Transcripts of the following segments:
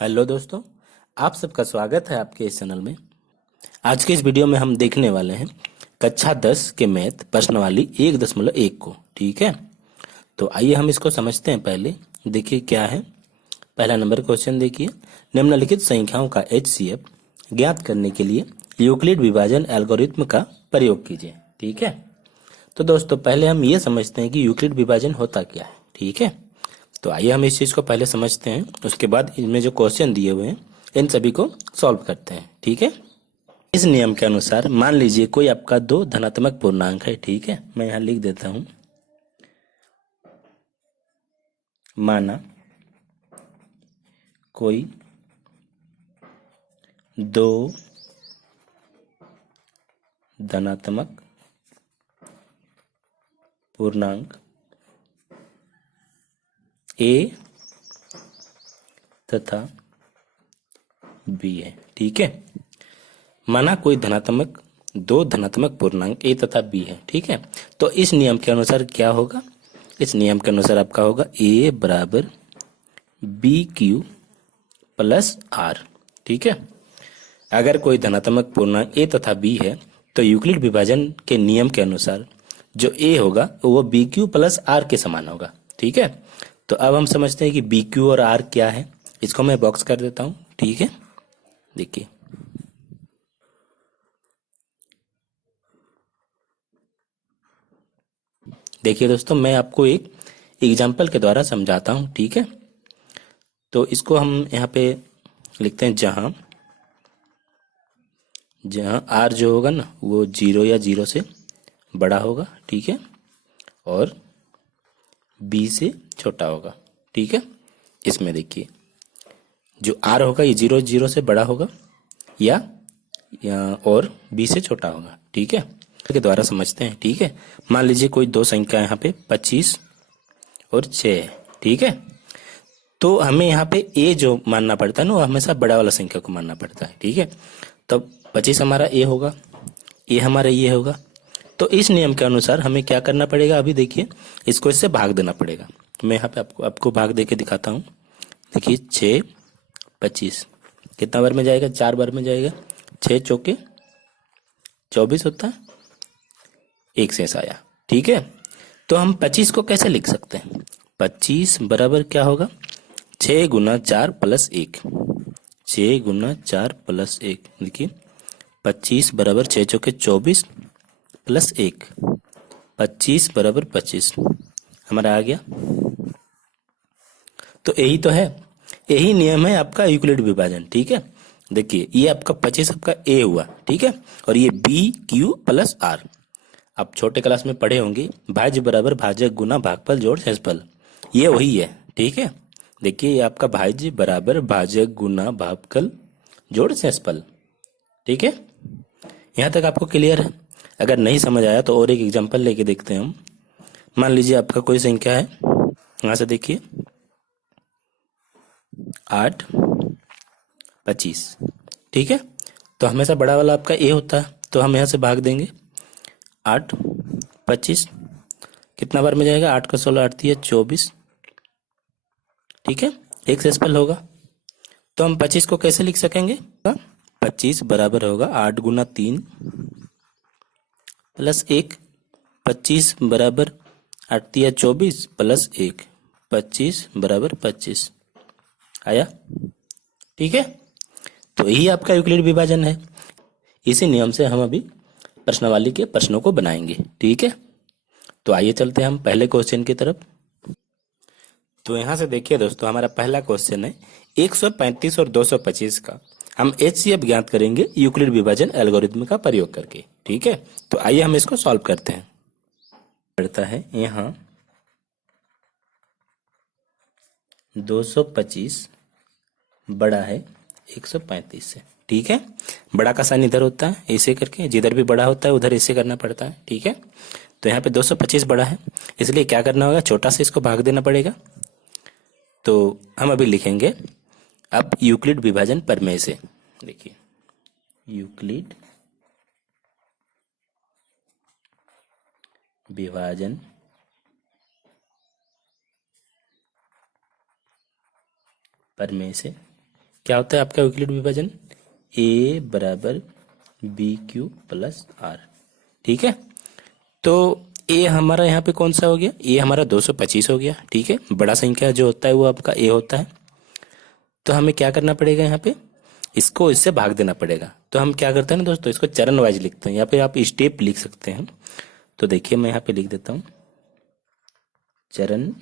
Hello दोस्तों, आप सबका स्वागत है आपके इस चैनल में। आज के इस वीडियो में हम देखने वाले हैं कक्षा 10 के मैथ प्रश्नावली 1.1 को। ठीक है, तो आइए हम इसको समझते हैं। पहले देखिए क्या है। पहला नंबर क्वेश्चन देखिए, निम्नलिखित संख्याओं का HCF ज्ञात करने के लिए यूक्लिड विभाजन एल्गोरिथ्म का प्रयोग कीजिए। ठीक है, तो दोस्तों पहले हम ये समझते हैं कि यूक्लिड विभाजन होता क्या है। ठीक है, तो आइए हम इस चीज को पहले समझते हैं, उसके बाद इनमें जो क्वेश्चन दिए हुए हैं इन सभी को सॉल्व करते हैं। ठीक है, इस नियम के अनुसार मान लीजिए कोई आपका दो धनात्मक पूर्णांक है। ठीक है, मैं यहाँ लिख देता हूं, माना कोई दो धनात्मक पूर्णांक A तथा B है। ठीक है, माना कोई दो धनात्मक पूर्णांक A तथा B है। ठीक है, तो इस नियम के अनुसार क्या होगा? इस नियम के अनुसार आपका होगा A बराबर BQ प्लस R। ठीक है, अगर कोई धनात्मक पूर्णांक A तथा B है तो यूक्लिड विभाजन के नियम के अनुसार जो A होगा वो BQ प्लस R के समान होगा। ठीक है, तो अब हम समझते हैं कि BQ और R क्या है। इसको मैं बॉक्स कर देता हूं। ठीक है, देखिए देखिए दोस्तों, मैं आपको एक एग्जाम्पल के द्वारा समझाता हूं। ठीक है, तो इसको हम यहाँ पे लिखते हैं, जहां जहां R जो होगा ना वो 0 या 0 से बड़ा होगा। ठीक है, और B से छोटा होगा। ठीक है, इसमें देखिए जो R होगा ये 0 से बड़ा होगा या और B से छोटा होगा। ठीक है, के द्वारा समझते हैं। ठीक है, मान लीजिए कोई दो संख्या यहाँ पे 25 और 6 है। ठीक है, तो हमें यहाँ पे A जो मानना पड़ता है ना वो हमेशा बड़ा वाला संख्या को मानना पड़ता है। ठीक है, तो 25 हमारा A होगा, A हमारा ये होगा। तो इस नियम के अनुसार हमें क्या करना पड़ेगा? अभी देखिए इसको इससे भाग देना पड़ेगा। तो मैं यहाँ पे आपको भाग दे के दिखाता हूँ। देखिए 6 25 कितना बार में जाएगा? 4 बार में जाएगा। 6 चौके 24 होता है, एक शेष आया। ठीक है, तो हम 25 को कैसे लिख सकते हैं? 25 बराबर क्या होगा? 6 गुना 4 प्लस 1। 6 गुना 4 प्लस 1, देखिए 25 बराबर 6 चौके 24 प्लस 1, 25 बराबर 25 हमारा आ गया। तो यही तो है, यही नियम है आपका यूक्लिड विभाजन। ठीक है, देखिए ये आपका 25 आपका A हुआ। ठीक है, और ये BQ प्लस R। आप छोटे क्लास में पढ़े होंगे, भाज्य बराबर भाजक गुना भागफल जोड़ शेषफल, ये वही है। ठीक है, देखिए ये आपका भाज्य बराबर भाजक गुना भागफल जोड़ शेषफल। ठीक है, यहाँ तक आपको क्लियर है? अगर नहीं समझ आया तो और एक एग्जांपल लेके देखते हैं हम। मान लीजिए आपका कोई संख्या है, यहाँ से देखिए 8 25। ठीक है, तो हमेशा बड़ा वाला आपका A होता है, तो हम यहाँ से भाग देंगे। 8 25 कितना बार में जाएगा? 8 का 16 8 है 24। ठीक है, एक शेषफल होगा। तो हम 25 को कैसे लिख सकेंगे? 25 बराबर होगा 8 गुना 3 प्लस 1। 25 बराबर 8 या 24 प्लस 1, 25 बराबर 25 आया। ठीक है, तो यही आपका यूक्लिड विभाजन है। इसी नियम से हम अभी प्रश्नावली के प्रश्नों को बनाएंगे। ठीक है, तो आइए चलते हैं हम पहले क्वेश्चन की तरफ। तो यहां से देखिए दोस्तों, हमारा पहला क्वेश्चन है 135 और 225 का हम HCF ज्ञात करेंगे यूक्लिड विभाजन एल्गोरिथ्म का प्रयोग करके। ठीक है, तो आइए हम इसको सॉल्व करते हैं। पड़ता है यहाँ 225 बड़ा है 135 से। ठीक है, बड़ा का साइन इधर होता है ऐसे करके, जिधर भी बड़ा होता है उधर ऐसे करना पड़ता है। ठीक है, तो यहाँ पे 225 बड़ा है, इसलिए क्या करना होगा? छोटा से इसको भाग देना पड़ेगा। तो हम अभी लिखेंगे अब यूक्लिड विभाजन प्रमेय से। देखिए यूक्लिड विभाजन प्रमेय से क्या होता है आपका यूक्लिड विभाजन? ए बराबर बी क्यू प्लस आर। ठीक है, तो ए हमारा यहाँ पे कौन सा हो गया? ए हमारा 225 हो गया। ठीक है, बड़ा संख्या जो होता है वो आपका ए होता है। तो हमें क्या करना पड़ेगा? यहाँ पे इसको इससे भाग देना पड़ेगा। तो हम क्या करते हैं ना दोस्तों, इसको चरण वाइज लिखते हैं, या फिर आप स्टेप लिख सकते हैं। तो देखिए मैं यहाँ पे लिख देता हूँ चरण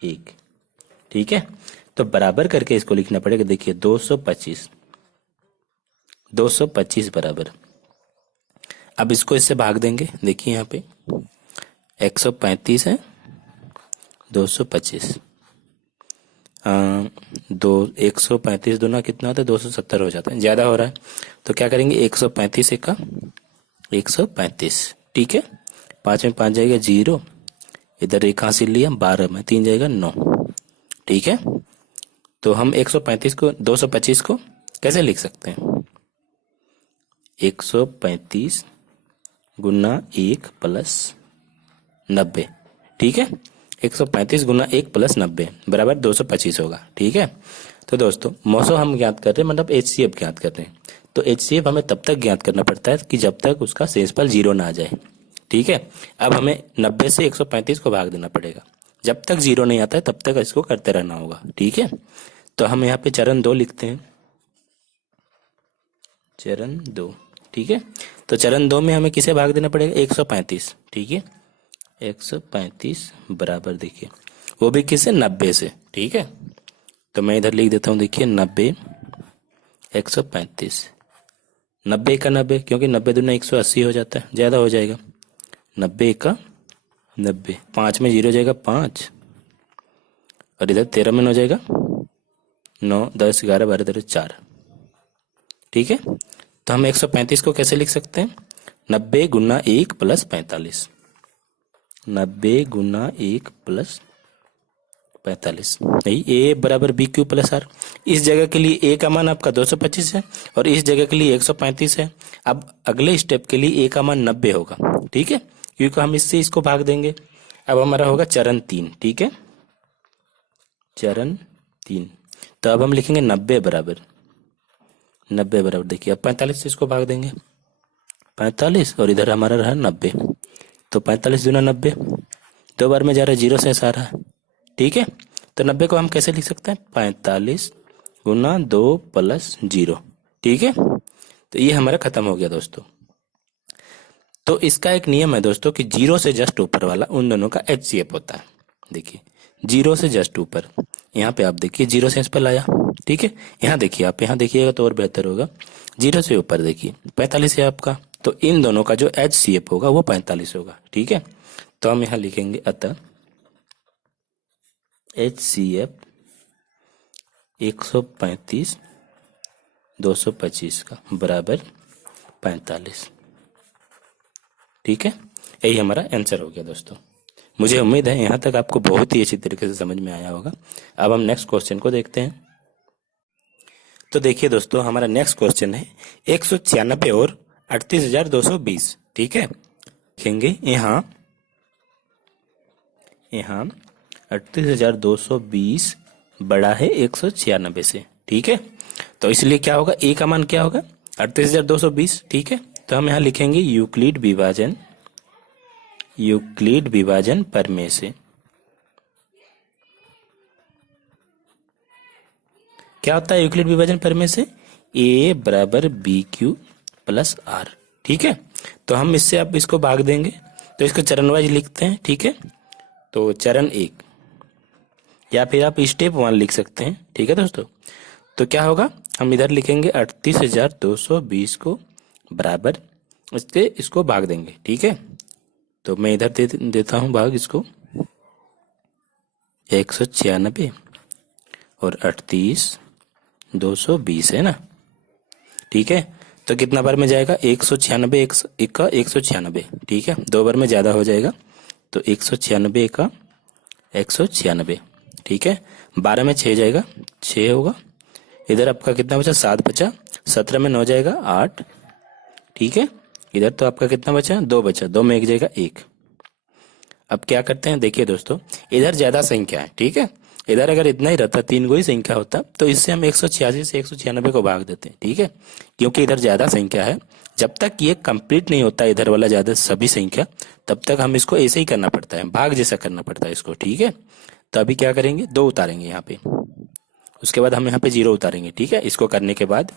1। ठीक है, तो बराबर करके इसको लिखना पड़ेगा। देखिए 225 बराबर, अब इसको इससे भाग देंगे। देखिए यहाँ पे 135 है, 225 दो 135 दूना कितना होता है? 270 हो जाता है, ज्यादा हो रहा है। तो क्या करेंगे? 135 का 135। ठीक है, 5 में 5 जाएगा 0, इधर एक हासिल लिया, 12 में 3 जाएगा 9। ठीक है, तो हम 135 को 225 को कैसे लिख सकते हैं? 135 गुना 1 प्लस 90। ठीक है, 135 गुना 1 प्लस 90 बराबर 225 होगा। ठीक है, तो दोस्तों मौसो हम ज्ञात कर रहे हैं, मतलब HCF ज्ञात कर रहे हैं। तो HCF हमें तब तक ज्ञात करना पड़ता है कि जब तक उसका शेषफल 0 ना आ जाए। ठीक है, अब हमें 90 से 135 को भाग देना पड़ेगा। जब तक 0 नहीं आता है तब तक इसको करते रहना होगा। ठीक है, तो हम यहाँ पे चरण 2 लिखते हैं, चरण 2। ठीक है, तो चरण 2 में हमें किसे भाग देना पड़ेगा? 135। ठीक है, 135 बराबर, देखिए वो भी किससे? 90 से। ठीक है, तो मैं इधर लिख देता हूँ, देखिए 90 135, 90 का 90, क्योंकि 90 दूना 180 हो जाता है, ज्यादा हो जाएगा। 90 का 90, 5 में 0 जाएगा 5, और इधर 13 में 9 जाएगा 9, 10 11 12 13 4। ठीक है, तो हम 135 को कैसे लिख सकते हैं? 90 गुना 1 प्लस 45, 90 गुना 1 प्लस 45, नहीं ए बराबर बी क्यू प्लस आर। इस जगह के लिए ए का मान आपका 225 है और इस जगह के लिए 135 है। अब अगले स्टेप के लिए ए का मान 90 होगा। ठीक है, क्योंकि हम इससे इसको भाग देंगे। अब हमारा होगा चरण 3। ठीक है, चरण 3, तो अब हम लिखेंगे 90 बराबर, देखिए अब 45 से इसको भाग देंगे, 45 और इधर हमारा रहा 90, तो 45 दूना 90, 2 बार में जा रहा है, 0 से आ रहा है। ठीक है, तो 90 को हम कैसे लिख सकते हैं? 45 गुना 2 प्लस 0। ठीक है, तो ये हमारा खत्म हो गया दोस्तों। तो इसका एक नियम है दोस्तों कि 0 से जस्ट ऊपर वाला उन दोनों का HCF होता है। देखिए 0 से जस्ट ऊपर, यहाँ पे आप देखिए 0 से इस पर लाया। ठीक है, यहाँ देखिए, आप यहाँ देखिएगा तो और बेहतर होगा। 0 से ऊपर देखिए 45 है आपका, तो इन दोनों का जो HCF होगा वो 45 होगा। ठीक है, तो हम यहाँ लिखेंगे अतः HCF 135 225 का बराबर 45। ठीक है, यही हमारा आंसर हो गया दोस्तों। मुझे उम्मीद है यहाँ तक आपको बहुत ही अच्छी तरीके से समझ में आया होगा। अब हम नेक्स्ट क्वेश्चन को देखते हैं। तो देखिए दोस्तों, हमारा नेक्स्ट क्वेश्चन है 196 और 38,220। ठीक है, लिखेंगे यहाँ 38,220 बड़ा है 196 से। ठीक है, तो इसलिए क्या होगा? ए का मान क्या होगा? 38,220। ठीक है, तो हम यहाँ लिखेंगे यूक्लिड विभाजन प्रमेय से। क्या होता है यूक्लिड विभाजन प्रमेय से? ए बराबर बी क्यू प्लस आर। ठीक है, तो हम इससे अब इसको भाग देंगे, तो इसको चरण वाइज लिखते हैं। ठीक है, तो चरण 1 या फिर आप स्टेप 1 लिख सकते हैं। ठीक है दोस्तों, तो क्या होगा? हम इधर लिखेंगे 38,220 को बराबर इसको भाग देंगे। ठीक है, तो मैं इधर देता हूं भाग इसको, 196 और 38,220 है ना। ठीक है, तो कितना बार में जाएगा? 196 का 196। ठीक है, 2 बार में ज्यादा हो जाएगा, तो 196 का 196। ठीक है, 12 में 6 जाएगा, 6 होगा। इधर आपका कितना बचा? 7 बचा, 17 में 9 जाएगा 8। ठीक है, इधर तो आपका कितना बचा? 2 बचा, 2 में 1 जाएगा 1। अब क्या करते हैं? देखिए दोस्तों, इधर ज्यादा संख्या है। ठीक है, इधर अगर इतना ही रहता, 3 ही संख्या होता, तो इससे हम 186 से 196 को भाग देते हैं, ठीक है। क्योंकि इधर ज्यादा संख्या है, जब तक ये कंप्लीट नहीं होता इधर वाला ज्यादा सभी संख्या, तब तक हम इसको ऐसे ही करना पड़ता है, भाग जैसा करना पड़ता है इसको, ठीक है। तो अभी क्या करेंगे, 2 उतारेंगे यहाँ पे, उसके बाद हम यहाँ पे 0 उतारेंगे, ठीक है। इसको करने के बाद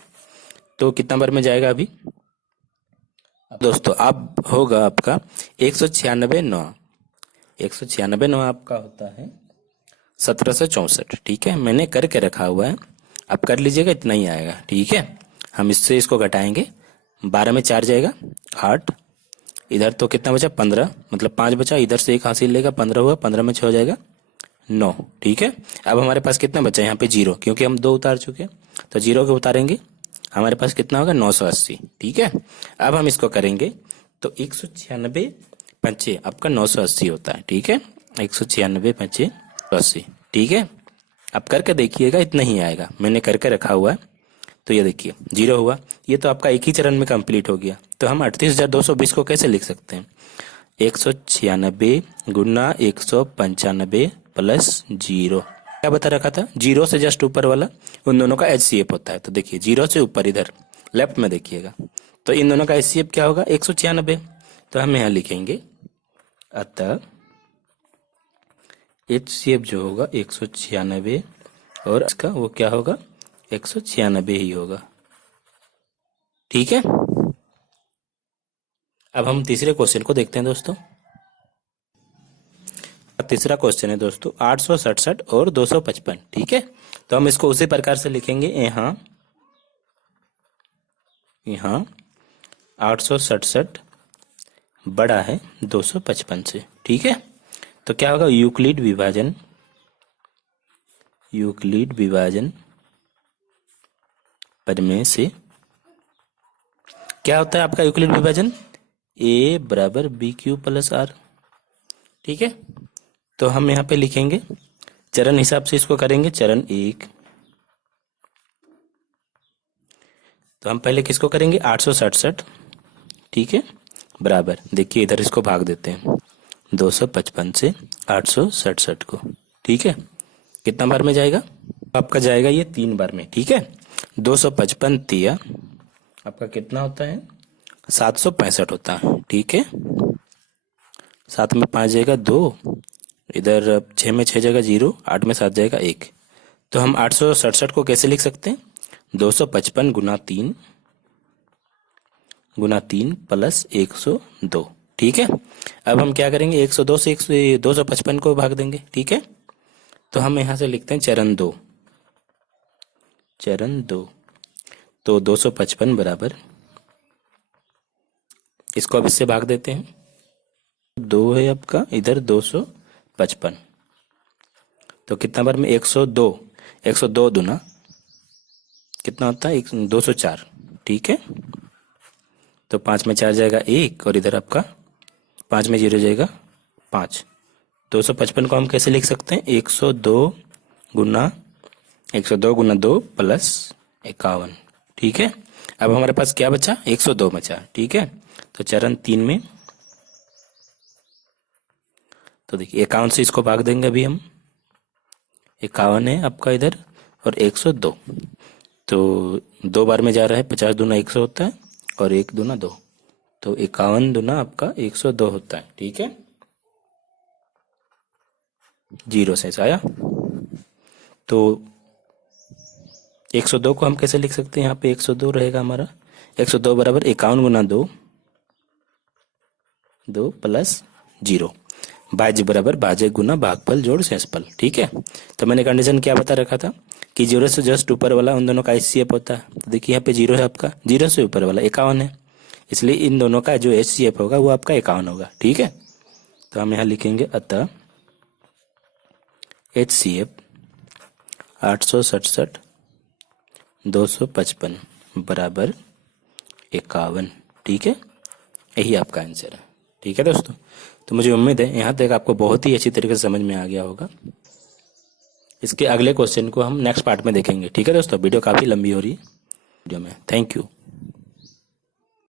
तो कितना बार में जाएगा अभी दोस्तों, अब होगा आपका 196 196 आपका होता है 1764, ठीक है। मैंने करके रखा हुआ है, आप कर लीजिएगा, इतना ही आएगा, ठीक है। हम इससे इसको घटाएंगे, 12 में 4 जाएगा 8, इधर तो कितना बचा 15, मतलब 5 बचा, इधर से 1 हासिल लेगा, 15 हुआ, 15 में 6 हो जाएगा 9, ठीक है। अब हमारे पास कितना बचा यहाँ पे 0, क्योंकि हम 2 उतार चुके हैं, तो 0 को उतारेंगे, हमारे पास कितना होगा 980, ठीक है। अब हम इसको करेंगे तो 196 पंचे आपका 980 होता है, ठीक है। 196 पंचे 80, ठीक है। अब करके देखिएगा, इतना ही आएगा, मैंने करके रखा हुआ है। तो ये देखिए 0 हुआ, ये तो आपका एक ही चरण में कंप्लीट हो गया। तो हम 38,220 को कैसे लिख सकते हैं, 196 गुना 195 प्लस 0, क्या बता रखा था, 0 से जस्ट ऊपर वाला उन दोनों का HCF होता है। तो देखिए 0 से ऊपर इधर लेफ्ट में देखिएगा, तो इन दोनों का HCF क्या होगा 196, तो हम यहाँ लिखेंगे अतः HCF जो होगा 196 और इसका वो क्या होगा 196 ही होगा, ठीक है। अब हम तीसरे क्वेश्चन को देखते हैं दोस्तों। तीसरा क्वेश्चन है दोस्तों 867 और 255, ठीक है। तो हम इसको उसी प्रकार से लिखेंगे, यहाँ 867 बड़ा है 255 से, ठीक है। तो क्या होगा, यूक्लिड विभाजन प्रमेय से क्या होता है आपका यूक्लिड विभाजन, A बराबर BQ प्लस R, ठीक है। तो हम यहाँ पे लिखेंगे चरण हिसाब से इसको करेंगे, चरण 1, तो हम पहले किसको करेंगे 867, ठीक है, बराबर, देखिए इधर इसको भाग देते हैं 255 से 867 को, ठीक है। कितना बार में जाएगा, आपका जाएगा ये 3 बार में, ठीक है। 255 तिया आपका कितना होता है 765 होता है, ठीक है। 7 में 5 जाएगा 2, इधर 6 में 6 जाएगा 0, 8 में 7 जाएगा 1। तो हम 867 को कैसे लिख सकते हैं, 255 गुना 3 प्लस 102, ठीक है। अब हम क्या करेंगे 102 से 255 को भाग देंगे, ठीक है। तो हम यहां से लिखते हैं चरण 2, तो 255 बराबर, इसको अब इससे भाग देते हैं, 2 है आपका, इधर 255, तो कितना बार में 102 दुना कितना होता है 204, ठीक है। तो 5 में 4 जाएगा 1, और इधर आपका 5 में 0 जाएगा 5। 255 को हम कैसे लिख सकते हैं, 102 गुना 2 प्लस 51, ठीक है। अब हमारे पास क्या बचा 102 बचा, ठीक है। तो चरण 3 में, तो देखिए 51 से इसको भाग देंगे अभी हम, 51 है आपका इधर और 102, तो 2 बार में जा रहा है, 50 दूना 100 होता है और 1 दूना 2, तो 51 दूना आपका 102 होता है, ठीक है। 0 से आया, तो 102 को हम कैसे लिख सकते हैं, यहाँ पे 102 रहेगा हमारा, 102 बराबर 51 गुना 2 प्लस 0, भाज्य बराबर भाज्य गुना भागफल जोड़ शेषफल, ठीक है। तो मैंने कंडीशन क्या बता रखा था कि 0 से जस्ट ऊपर वाला उन दोनों का HCF होता है। तो देखिए यहाँ पे 0 है आपका, 0 से ऊपर वाला 51 है, इसलिए इन दोनों का जो HCF होगा वो आपका 51 होगा, ठीक है। तो हम यहाँ लिखेंगे अतः HCF 867 255 बराबर 51, ठीक है। यही आपका आंसर है, ठीक है दोस्तों। तो मुझे उम्मीद है यहाँ तक आपको बहुत ही अच्छी तरीके से समझ में आ गया होगा। इसके अगले क्वेश्चन को हम नेक्स्ट पार्ट में देखेंगे, ठीक है दोस्तों। वीडियो काफ़ी लंबी हो रही है वीडियो में। Thank you.